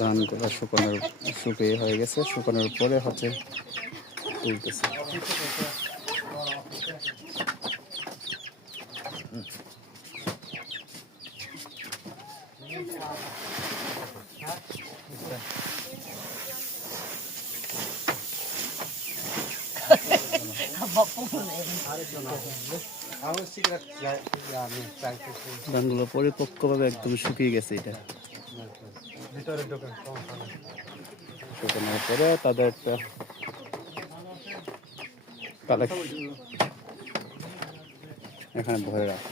ধানগুলো শুকিয়ে হয়ে গেছে, শুকানোর পরে হচ্ছে তুলতেছে। ধানগুলো পরিপক্কভাবে একদম শুকিয়ে গেছে। এটা শুকানোর পরে তাদের একটা কালেকশন এখানে ভরে রাখে।